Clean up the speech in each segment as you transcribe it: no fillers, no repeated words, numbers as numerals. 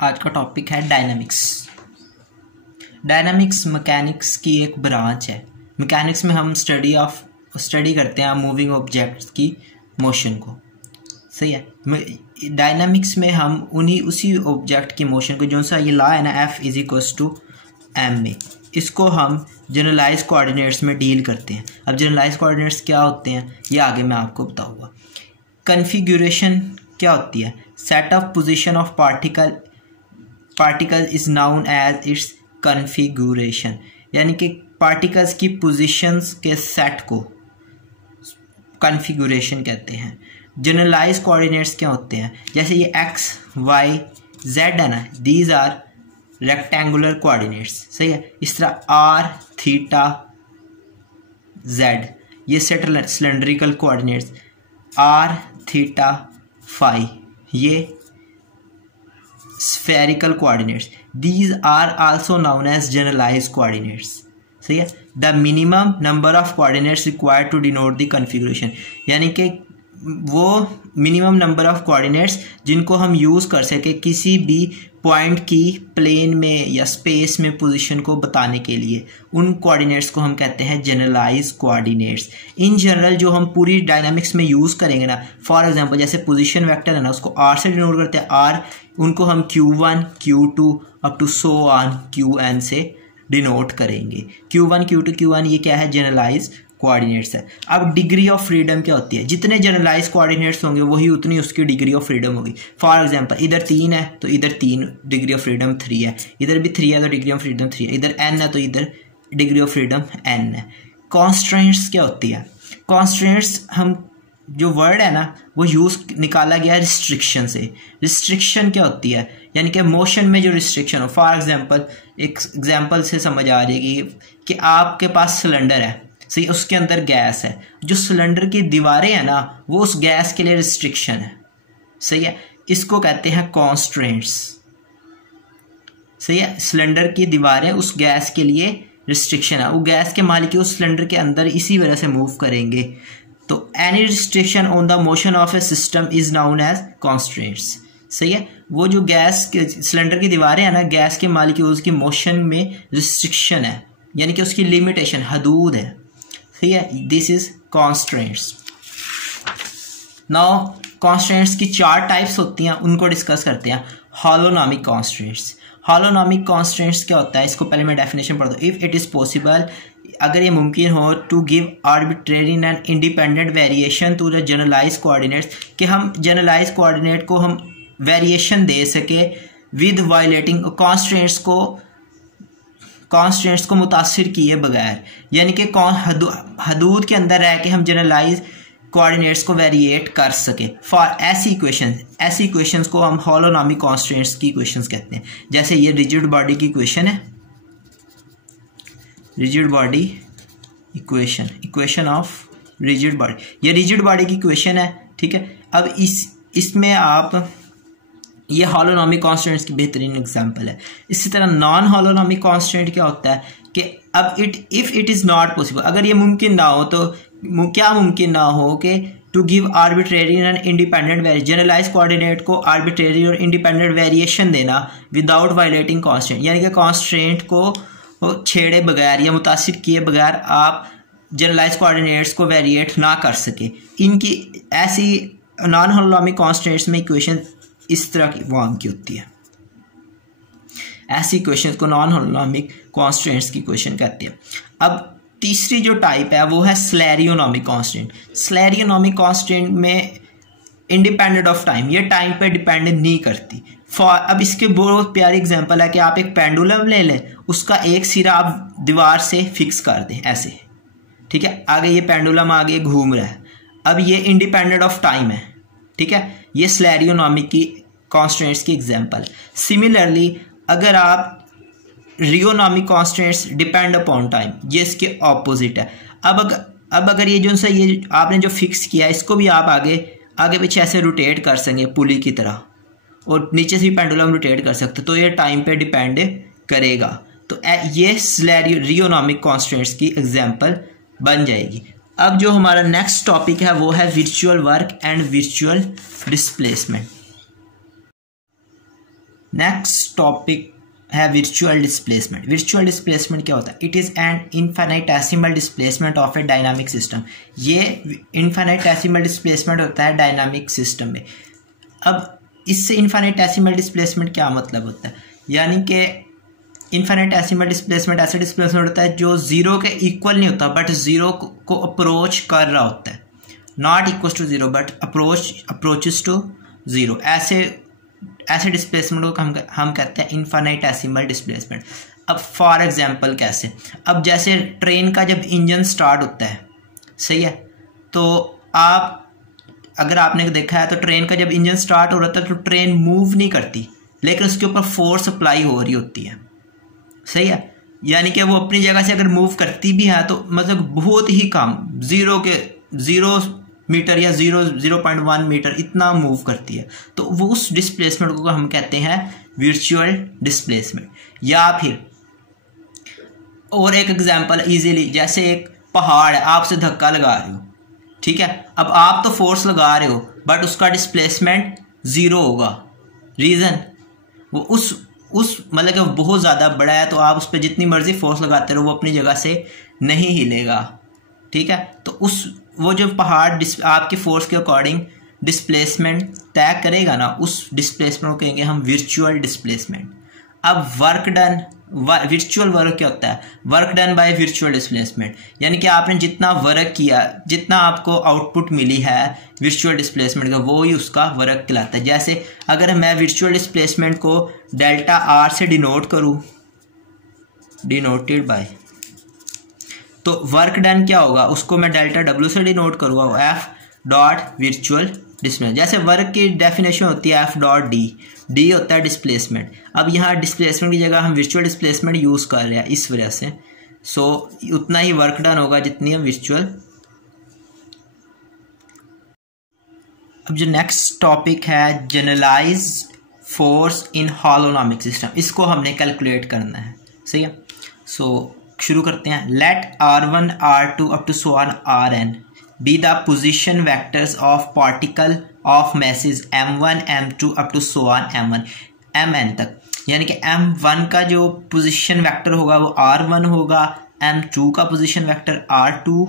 आज का टॉपिक है डायनामिक्स। डायनामिक्स मैकेनिक्स की एक ब्रांच है। मैकेनिक्स में हम स्टडी करते हैं मूविंग ऑब्जेक्ट्स की मोशन को, सही है। डायनामिक्स में हम उसी ऑब्जेक्ट की मोशन को, जो सा ये लॉ है ना F = ma, इसको हम जनरलाइज कोऑर्डिनेट्स में डील करते हैं। अब जनरलाइज कोऑर्डिनेट्स क्या होते हैं ये आगे मैं आपको बताऊंगा। कन्फिगुरेशन क्या होती है? Set of position of particle is known as its configuration, यानी कि पार्टिकल्स की पोजीशंस के सेट को कन्फिगुरेशन कहते हैं। जनरलाइज कोऑर्डिनेट्स क्या होते हैं? जैसे ये x, y, z है ना, दीज आर रेक्टेंगुलर कोऑर्डिनेट्स, सही है। इस तरह r, थीटा, z ये cylindrical coordinates, r, theta, phi ये spherical coordinates. These are also known as generalised coordinates, सही है। The minimum number of coordinates required to denote the configuration, यानी कि वो मिनिमम नंबर ऑफ कोऑर्डिनेट्स जिनको हम use कर सके किसी भी पॉइंट की प्लेन में या स्पेस में पोजीशन को बताने के लिए, उन कोऑर्डिनेट्स को हम कहते हैं जनरलाइज कोऑर्डिनेट्स। इन जनरल जो हम पूरी डायनामिक्स में यूज़ करेंगे ना, फॉर एग्जांपल जैसे पोजीशन वेक्टर है ना, उसको r से डिनोट करते हैं, r उनको हम q1, q2 up to so on qn से डिनोट करेंगे। q1, q2, q1 ये क्या है? जनरलाइज कोऑर्डिनेट्स है। अब डिग्री ऑफ फ्रीडम क्या होती है? जितने जनरलाइज कोऑर्डिनेट्स होंगे वही उतनी उसकी डिग्री ऑफ फ्रीडम होगी। फॉर एग्जांपल इधर 3 है तो इधर 3, डिग्री ऑफ फ्रीडम 3 है। इधर भी 3 है तो डिग्री ऑफ फ्रीडम 3 है। इधर n है तो इधर डिग्री ऑफ फ्रीडम n है। कॉन्स्ट्रेंट्स क्या होती है? कॉन्स्ट्रेंट्स हम जो वर्ड है ना वो यूज़ निकाला गया रिस्ट्रिक्शन से। रिस्ट्रिक्शन क्या होती है? यानी कि मोशन में जो रिस्ट्रिक्शन हो। फॉर एग्जांपल एक एग्जांपल से समझ आ रही है कि आपके पास सिलेंडर है, सही, उसके अंदर गैस है, जो सिलेंडर की दीवारें हैं ना वो उस गैस के लिए रिस्ट्रिक्शन है, सही है। इसको कहते हैं कॉन्स्ट्रेंट्स, सही है। सिलेंडर की दीवारें उस गैस के लिए रिस्ट्रिक्शन है, वो गैस के मालिक उस सिलेंडर के अंदर इसी वजह से मूव करेंगे। तो any restriction on the motion of a system is known as constraints, सही है। वो जो गैस के सिलेंडर की दीवारें हैं ना, गैस के मालिक उसकी मोशन में रिस्ट्रिक्शन है, यानी कि उसकी लिमिटेशन, हदूद है, सही है। This is constraints. Now constraints की 4 टाइप्स होती हैं, उनको डिस्कस करते हैं। हॉलोनॉमिक कॉन्स्ट्रेंट्स। हॉलोनॉमिक कॉन्स्ट्रेंट्स क्या होता है? इसको पहले मैं डेफिनेशन पढ़ दूँ। इफ इट इज़ पॉसिबल, अगर ये मुमकिन हो, to give arbitrary and independent variation to the generalise coordinates, कि हम जनरलाइज कोऑर्डिनेट को हम वेरिएशन दे सके विद वायलेटिंग कॉन्स्ट्रेंट्स को मुतासिर किए बगैर, यानी कि हदूद के अंदर रह के हम जनरलाइज कोऑर्डिनेट्स को वेरिएट कर सके। फॉर ऐसी इक्वेशंस को हम हॉलोनॉमिक कॉन्स्ट्रेंट्स की इक्वेशंस कहते हैं। जैसे ये रिजिड बॉडी की इक्वेशन है, rigid body equation of rigid body, ये रिजिड बॉडी की इक्वेशन है, ठीक है। अब इसमें आप ये हॉलोनॉमिक कॉन्स्टेंट्स की बेहतरीन एग्जांपल है। इसी तरह नॉन हॉलोनॉमिक कॉन्स्टेंट क्या होता है कि अब if it is not possible, अगर ये मुमकिन ना हो तो क्या मुमकिन ना हो कि to give arbitrary and independent generalise coordinate को आर्बिट्रेरी और इंडिपेंडेंट वेरिएशन देना विदाउट वायलेटिंग कॉन्स्टेंट, यानी कि कॉन्स्टेंट को छेड़े बगैर या मुतासिर किए बगैर आप जनरलाइज कोऑर्डिनेट्स को वेरिएट ना कर सके। इनकी ऐसी नॉन हॉलोनॉमिक कॉन्स्टेंट्स में इक्वेशन इस तरह की फॉर्म की होती है। ऐसी इक्वेशंस को नॉन हॉलोनॉमिक कॉन्स्टेंट्स की इक्वेशन कहते हैं। अब तीसरी जो टाइप है वो है स्लेरियोनॉमिक कॉन्स्टेंट। स्लेरियोनॉमिक कॉन्स्टेंट में इंडिपेंडेंट ऑफ टाइम, ये टाइम पे डिपेंड नहीं करती। अब इसके बहुत प्यारी एग्जांपल है कि आप एक पेंडुलम ले लें, उसका एक सिरा आप दीवार से फिक्स कर दें ऐसे, ठीक है। आगे ये पेंडुलम आगे घूम रहा है, अब ये इंडिपेंडेंट ऑफ टाइम है, ठीक है। ये स्लेरियोनॉमिक की कॉन्स्टेंट्स की एग्जांपल। सिमिलरली अगर आप रियोनॉमिक कॉन्स्टेंट्स डिपेंड अपॉन टाइम, ये इसके ऑपोजिट है। अब अगर ये जो सा ये आपने जो फिक्स किया इसको भी आप आगे पीछे ऐसे रोटेट कर सकें पुली की तरह, और नीचे से भी पेंडुलम रोटेट कर सकते, तो ये टाइम पे डिपेंड करेगा। तो ये रियोनॉमिक कॉन्स्टेंट्स की एग्जांपल बन जाएगी। अब जो हमारा नेक्स्ट टॉपिक है वो है virtual work and virtual displacement. Next topic है वर्चुअल डिस्प्लेसमेंट। वर्चुअल डिस्प्लेसमेंट क्या होता है? It is an infinitesimal displacement of a dynamic system. ये इनफाइनाइटेसिमल डिस्प्लेसमेंट होता है डायनामिक सिस्टम में। अब इससे इनफाइनाइटेसिमल डिस्प्लेसमेंट क्या मतलब होता है? यानी कि इनफाइनाइटेसिमल डिस्प्लेसमेंट ऐसा डिस्प्लेसमेंट होता है जो ज़ीरो के इक्वल नहीं होता बट ज़ीरो को अप्रोच कर रहा होता है। Not equal to zero but approaches to zero. ऐसे डिस्प्लेसमेंट को हम कहते हैं इनफाइनाइटेसिमल डिस्प्लेसमेंट। अब फॉर एग्जांपल कैसे? अब जैसे ट्रेन का जब इंजन स्टार्ट होता है, सही है, तो अगर आपने देखा है तो ट्रेन का जब इंजन स्टार्ट हो रहा था तो ट्रेन मूव नहीं करती, लेकिन उसके ऊपर फोर्स अप्लाई हो रही होती है, सही है। यानी कि वो अपनी जगह से अगर मूव करती भी है तो मतलब बहुत ही कम, 0 मीटर या 0.1 मीटर इतना मूव करती है, तो वो उस डिस्प्लेसमेंट को हम कहते हैं वर्चुअल डिस्प्लेसमेंट। या फिर और एक एग्जांपल इजीली, जैसे एक पहाड़ है, आपसे धक्का लगा रहे हो, ठीक है, अब आप तो फोर्स लगा रहे हो बट उसका डिस्प्लेसमेंट 0 होगा। रीज़न वो उस मतलब कि बहुत ज़्यादा बड़ा है, तो आप उस पर जितनी मर्जी फोर्स लगाते रहो वो अपनी जगह से नहीं हिलेगा, ठीक है। तो वो जो पहाड़ आपके फोर्स के अकॉर्डिंग डिस्प्लेसमेंट तय करेगा ना, उस डिस्प्लेसमेंट को कहेंगे हम वर्चुअल डिस्प्लेसमेंट। अब वर्चुअल वर्क क्या होता है? Work done by virtual displacement, यानी कि आपने जितना वर्क किया, जितना आपको आउटपुट मिली है वर्चुअल डिस्प्लेसमेंट का, वो ही उसका वर्क कहलाता है। जैसे अगर मैं वर्चुअल डिस्प्लेसमेंट को डेल्टा आर से डिनोट करूँ, डिनोटेड बाय, तो वर्क डन क्या होगा? उसको मैं डेल्टा डब्ल्यू से डिनोट करूँगा, एफ डॉट वर्चुअल डिस्प्लेसमेंट। जैसे वर्क की डेफिनेशन होती है एफ डॉट डी होता है डिस्प्लेसमेंट। अब यहाँ डिस्प्लेसमेंट की जगह हम वर्चुअल डिस्प्लेसमेंट यूज़ कर रहे हैं इस वजह से, सो उतना ही वर्क डन होगा जितनी हम वर्चुअल। अब जो नेक्स्ट टॉपिक है जनरलाइज्ड फोर्स इन हॉलोनॉमिक सिस्टम, इसको हमने कैलकुलेट करना है, सही है। सो शुरू करते हैं। Let R1 R2 up to so on Rn be the position vectors of particle of message M1 M2 up to so on M1 Mn तक। यानी कि M1 का जो पोजीशन वेक्टर होगा वो R1 होगा, M2 का पोजीशन वेक्टर R2,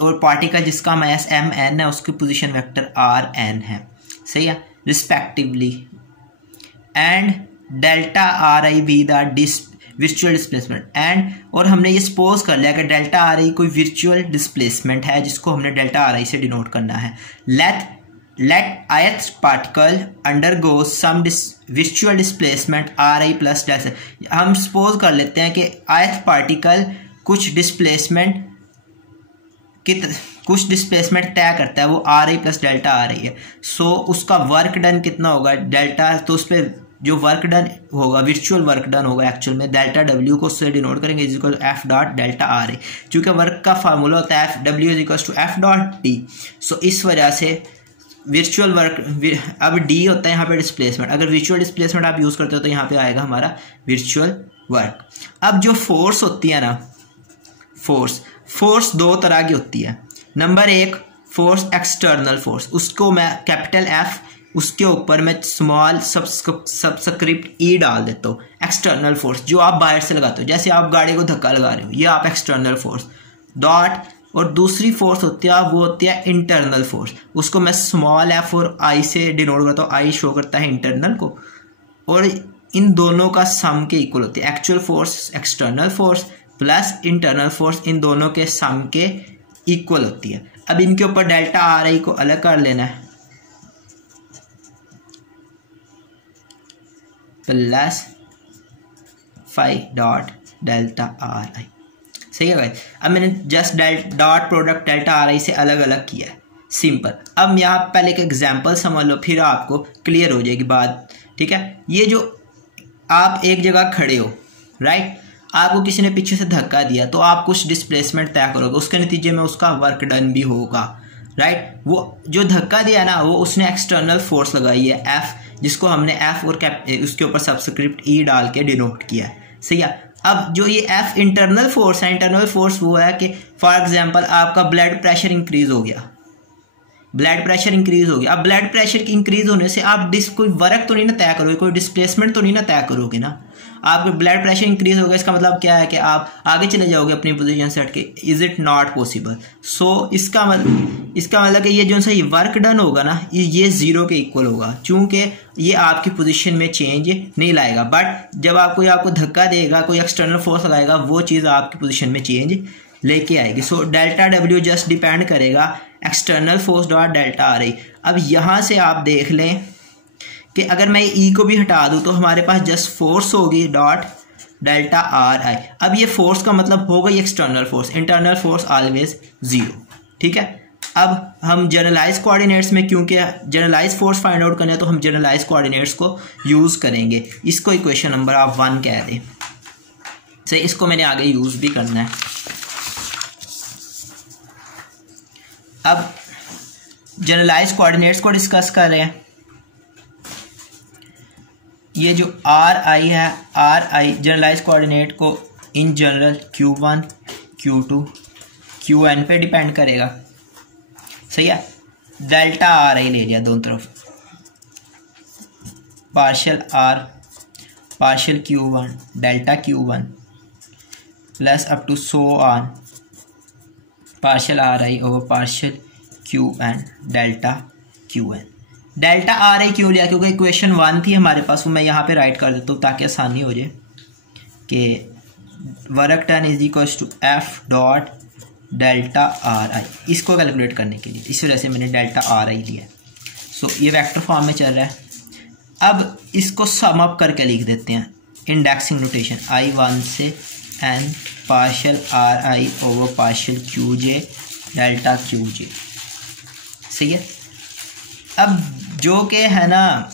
और पार्टिकल जिसका मास Mn है उसके पोजीशन वेक्टर Rn है, सही है, respectively. And delta Ri be the virtual displacement. And और हमने ये सपोज कर लिया कि डेल्टा आर आई कोई वर्चुअल डिस्प्लेसमेंट है जिसको हमने डेल्टा आर आई से डिनोट करना है। Let ith particle undergo some virtual displacement R I plus delta. हम सपोज कर लेते हैं कि ith पार्टिकल कुछ डिस्प्लेसमेंट तय करता है, वो are I plus delta R आई है। सो उसका वर्क डन कितना होगा? डेल्टा, तो उस पर जो वर्क डन होगा, वर्चुअल वर्क डन होगा एक्चुअल में, डेल्टा डब्ल्यू को उससे डिनोट करेंगे is equal to F dot delta r a. चूँकि वर्क का फार्मूला होता है F W is equal to F dot D, so इस वजह से वर्चुअल वर्क, अब डी होता है यहाँ पे डिस्प्लेसमेंट। अगर वर्चुअल डिस्प्लेसमेंट आप यूज़ करते हो तो यहाँ पे आएगा हमारा वर्चुअल वर्क। अब जो फोर्स होती है ना, फोर्स 2 तरह की होती है। नंबर 1 फोर्स एक्सटर्नल फोर्स, उसको मैं कैपिटल एफ, उसके ऊपर मैं स्मॉल सबस्क्रिप्ट ई डाल देता हूँ। एक्सटर्नल फोर्स जो आप बाहर से लगाते हो, जैसे आप गाड़ी को धक्का लगा रहे हो, ये आप एक्सटर्नल फोर्स डॉट। और दूसरी फोर्स होती है वो होती है इंटरनल फोर्स, उसको मैं स्मॉल एफ और आई से डिनोट करता हूँ। आई शो करता है इंटरनल को, और इन दोनों का सम के इक्वल होती है। Actual force external force plus internal force in दोनों के सम के इक्वल होती है। अब इनके ऊपर डेल्टा आर आई को अलग कर लेना है, प्लस 5 डॉट डेल्टा आर आई, सही है गाइस। अब मैंने just dot product delta R आई से अलग अलग किया है, सिंपल। अब यहाँ पहले एक एग्जांपल समझ लो, फिर आपको क्लियर हो जाएगी बात, ठीक है। ये जो आप एक जगह खड़े हो, राइट, आपको किसी ने पीछे से धक्का दिया तो आप कुछ डिस्प्लेसमेंट तय करोगे, उसके नतीजे में उसका वर्क डन भी होगा, राइट। वो जो धक्का दिया ना, वो उसने एक्सटर्नल फोर्स लगाई है एफ, जिसको हमने एफ और उसके ऊपर सबस्क्रिप्ट ई डाल के डिनोट किया है, सही है। अब जो ये एफ इंटरनल फोर्स है, इंटरनल फोर्स वो है कि फॉर एग्जांपल आपका ब्लड प्रेशर इंक्रीज हो गया, ब्लड प्रेशर इंक्रीज हो गया। अब ब्लड प्रेशर इंक्रीज होने से आप कोई वर्क तो नहीं ना तय करोगे, कोई डिस्प्लेसमेंट तो नहीं ना तय करोगे ना। आपका ब्लड प्रेशर इंक्रीज हो गया, इसका मतलब क्या है कि आप आगे चले जाओगे अपनी पोजीशन से हट के। Is it not possible. So इसका मतलब कि ये जो सा वर्क डन होगा ना, ये जीरो के इक्वल होगा, चूंकि ये आपकी पोजीशन में चेंज नहीं लाएगा। बट जब आपको धक्का देगा, कोई एक्सटर्नल फोर्स लगाएगा, वो चीज़ आपकी पोजीशन में चेंज लेके आएगी। So delta W just depend करेगा external force dot delta are i. अब यहाँ से आप देख लें कि अगर मैं ई को भी हटा दूँ तो हमारे पास जस्ट फोर्स होगी डॉट डेल्टा आर आई। अब ये फोर्स का मतलब होगा ये external force, internal force always zero. ठीक है, अब हम जनरलाइज कोऑर्डिनेट्स में, क्योंकि जनरलाइज फोर्स फाइंड आउट करना है तो हम जनरलाइज कोऑर्डिनेट्स को यूज़ करेंगे। इसको इक्वेशन नंबर आप 1 कह दें। सही, इसको मैंने आगे यूज़ भी करना है। अब जनरलाइज कोऑर्डिनेट्स को डिस्कस कर रहे हैं। ये जो आर आई है, आर आई जनरलाइज कोऑर्डिनेट को in general Q1 Q2 Qn पे डिपेंड करेगा। सही है, डेल्टा आर आई ले लिया दोनों तरफ, partial R partial Q1 delta Q1 plus up to so on partial are I over partial Qn delta Qn। Delta are I क्यों लिया? क्योंकि इक्वेशन 1 थी हमारे पास, वो मैं यहाँ पे राइट कर देता हूँ ताकि आसानी हो जाए कि work done is equal to F dot delta are I, इसको कैलकुलेट करने के लिए, इस वजह से मैंने डेल्टा आर आई लिया। सो ये वेक्टर फॉर्म में चल रहा है। अब इसको सम अप करके लिख देते हैं इंडेक्सिंग नोटेशन, I1 से n partial are I over partial q j delta q j. सही है, अब जो कि है ना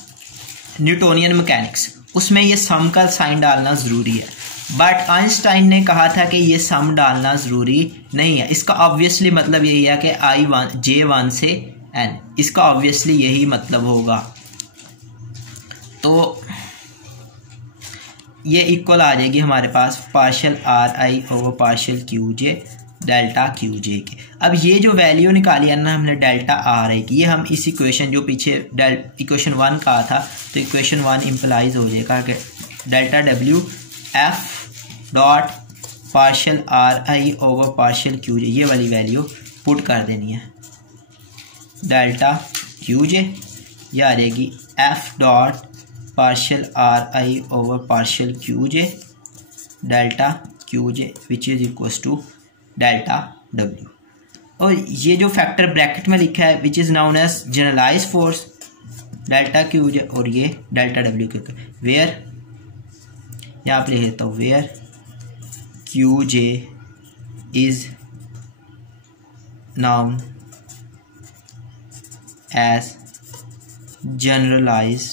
न्यूटोनियन मैकेनिक्स, उसमें ये सम का साइन डालना ज़रूरी है, बट आइंस्टाइन ने कहा था कि ये सम डालना ज़रूरी नहीं है। इसका ऑब्वियसली मतलब यही है कि I1 J1 से n, इसका ऑब्वियसली यही मतलब होगा। तो ये इक्वल आ जाएगी हमारे पास partial are I over partial q j delta q j के। अब ये जो वैल्यू निकाली है ना हमने डेल्टा आर आई की, ये हम इस इक्वेशन जो पीछे इक्वेशन 1 कहा था, तो इक्वेशन 1 इम्प्लाइज हो जाएगा कि delta W F dot partial are I over partial q j, ये वाली वैल्यू पुट कर देनी है। डेल्टा क्यू जे ये आ जाएगी F dot partial are I over partial q j delta q j which is equal to delta W. और ये जो फैक्टर ब्रैकेट में लिखा है which is known as generalise force delta q j, और ये डेल्टा डब्ल्यू के where, यहाँ पे लिख देता हूँ where Q J is known as generalise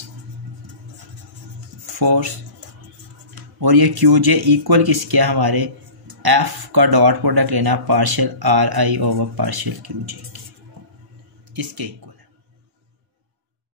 force, और ये क्यू जे इक्वल किसके है हमारे एफ का डॉट प्रोडक्ट लेना partial are I over partial q j, इसके इक्वल।